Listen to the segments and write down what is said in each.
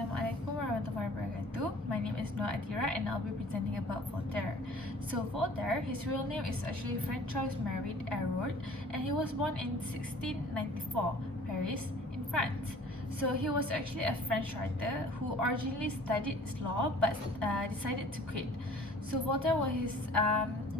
Assalamualaikum warahmatullahi wabarakatuh. My name is Noah Atira and I'll be presenting about Voltaire. So Voltaire, his real name is actually Francois Marie Héroult, and he was born in 1694, Paris, in France. So he was actually a French writer who originally studied law but decided to quit. So Voltaire was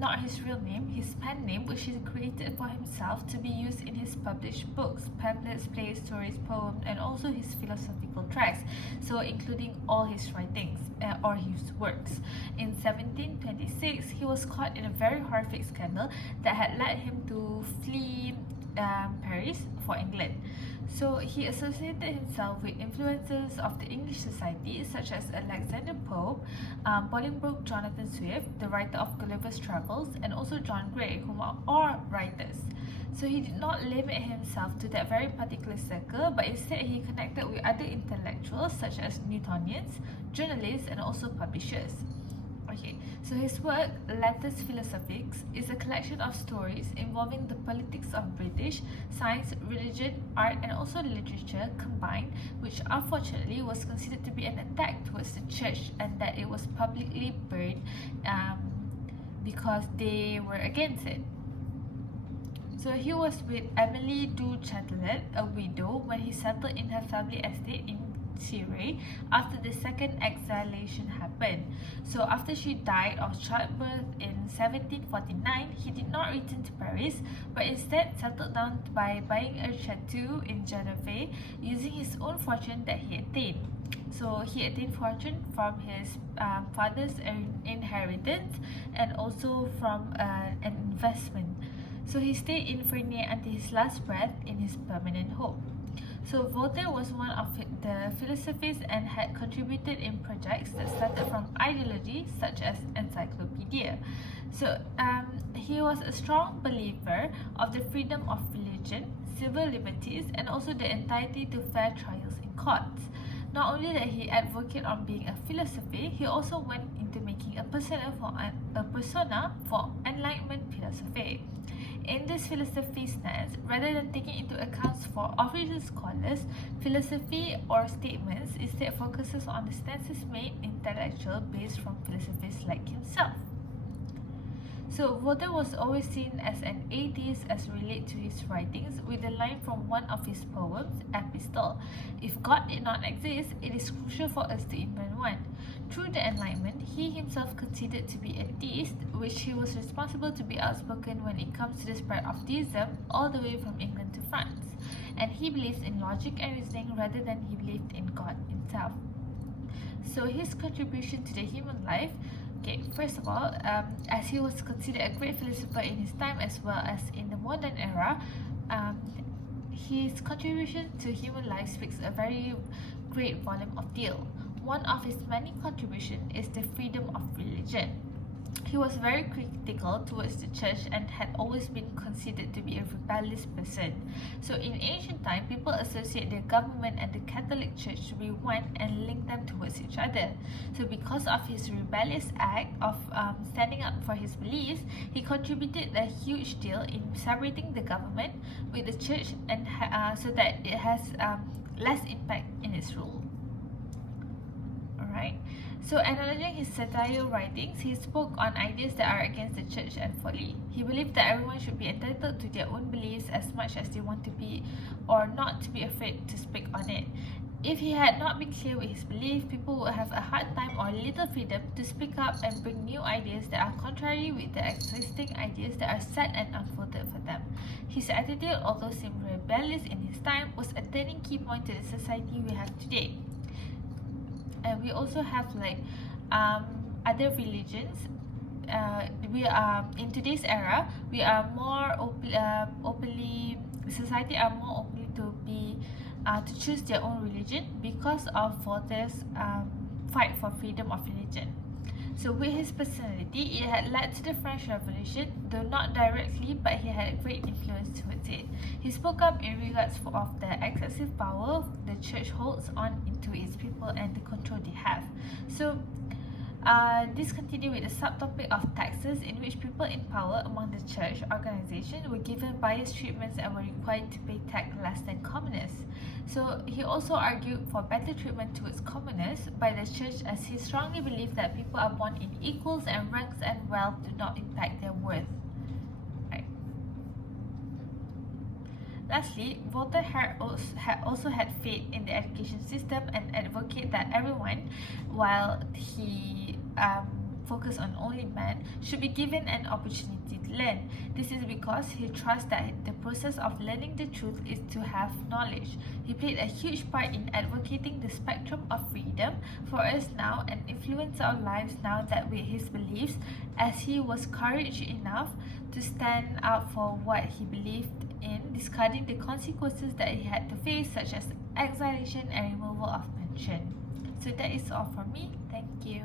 not his real name, his pen name, which he created for himself to be used in his published books, pamphlets, plays, stories, poems, and also his philosophical tracts, so including all his writings or his works. In 1726, he was caught in a very horrific scandal that had led him to flee Paris for England. So he associated himself with influences of the English society such as Alexander Pope, Bolingbroke, Jonathan Swift, the writer of Gulliver's Travels, and also John Gray, whom are all writers. So he did not limit himself to that very particular circle, but instead he connected with other intellectuals such as Newtonians, journalists, and also publishers. Okay, so his work, Letters Philosophiques, is a collection of stories involving the politics of British, science, religion, art, and also literature combined, which unfortunately was considered to be an attack towards the church, and that it was publicly burned because they were against it. So he was with Emily du Châtelet, a widow, when he settled in her family estate in Syria after the second exilation happened. So after she died of childbirth in 1749, he did not return to Paris, but instead settled down by buying a chateau in Genevieve using his own fortune that he attained. So he attained fortune from his father's inheritance and also from an investment. So he stayed in Ferney until his last breath in his permanent home. So Voltaire was one of the philosophers and had contributed in projects that started from ideology such as encyclopedia. So he was a strong believer of the freedom of religion, civil liberties, and also the entirety to fair trials in courts. Not only that he advocated on being a philosopher, he also went into making a persona for Enlightenment philosophy. In this philosophy stance, rather than taking into account for official scholars, philosophy or statements instead focuses on the stances made intellectual based from philosophers like himself. So Voltaire was always seen as an atheist as related to his writings, with a line from one of his poems, Epistle: "If God did not exist, it is crucial for us to invent one." Through the Enlightenment, he himself considered to be a deist, which he was responsible to be outspoken when it comes to the spread of deism all the way from England to France. And he believes in logic and reasoning rather than he believed in God himself. So his contribution to the human life, okay, first of all, as he was considered a great philosopher in his time as well as in the modern era, his contribution to human life speaks a very great volume of deal. One of his many contributions is the freedom of religion. He was very critical towards the church and had always been considered to be a rebellious person. So in ancient time, people associate the government and the Catholic Church to be one and link them towards each other. So because of his rebellious act of standing up for his beliefs, he contributed a huge deal in separating the government with the church, and so that it has less impact in its rule. Alright, so acknowledging his satirical writings, he spoke on ideas that are against the church and folly. He believed that everyone should be entitled to their own beliefs as much as they want to be, or not to be afraid to speak on it. If he had not been clear with his belief, people would have a hard time or little freedom to speak up and bring new ideas that are contrary with the existing ideas that are set and unfolded for them. His attitude, although seemed rebellious in his time, was a turning key point to the society we have today. And we also have like other religions. We are in today's era. We are more openly. Society are more openly to be to choose their own religion because of Voltaire's fight for freedom of religion. So with his personality, it had led to the French Revolution, though not directly, but he had a great influence towards it. He spoke up in regards of the excessive power the church holds on into its people and the control they have. So This continued with the subtopic of taxes, in which people in power among the church organization were given biased treatments and were required to pay tax less than commoners. So he also argued for better treatment towards commoners by the church, as he strongly believed that people are born in equals and ranks and wealth do not impact their worth. Right. Lastly, Voltaire had also had faith in the education system and advocated that everyone, while he focused on only men, should be given an opportunity to learn. This is because he trusts that the process of learning the truth is to have knowledge. He played a huge part in advocating the spectrum of freedom for us now and influenced our lives now that with his beliefs, as he was courage enough to stand up for what he believed in, discarding the consequences that he had to face, such as exilation and removal of pension. So that is all from me. Thank you.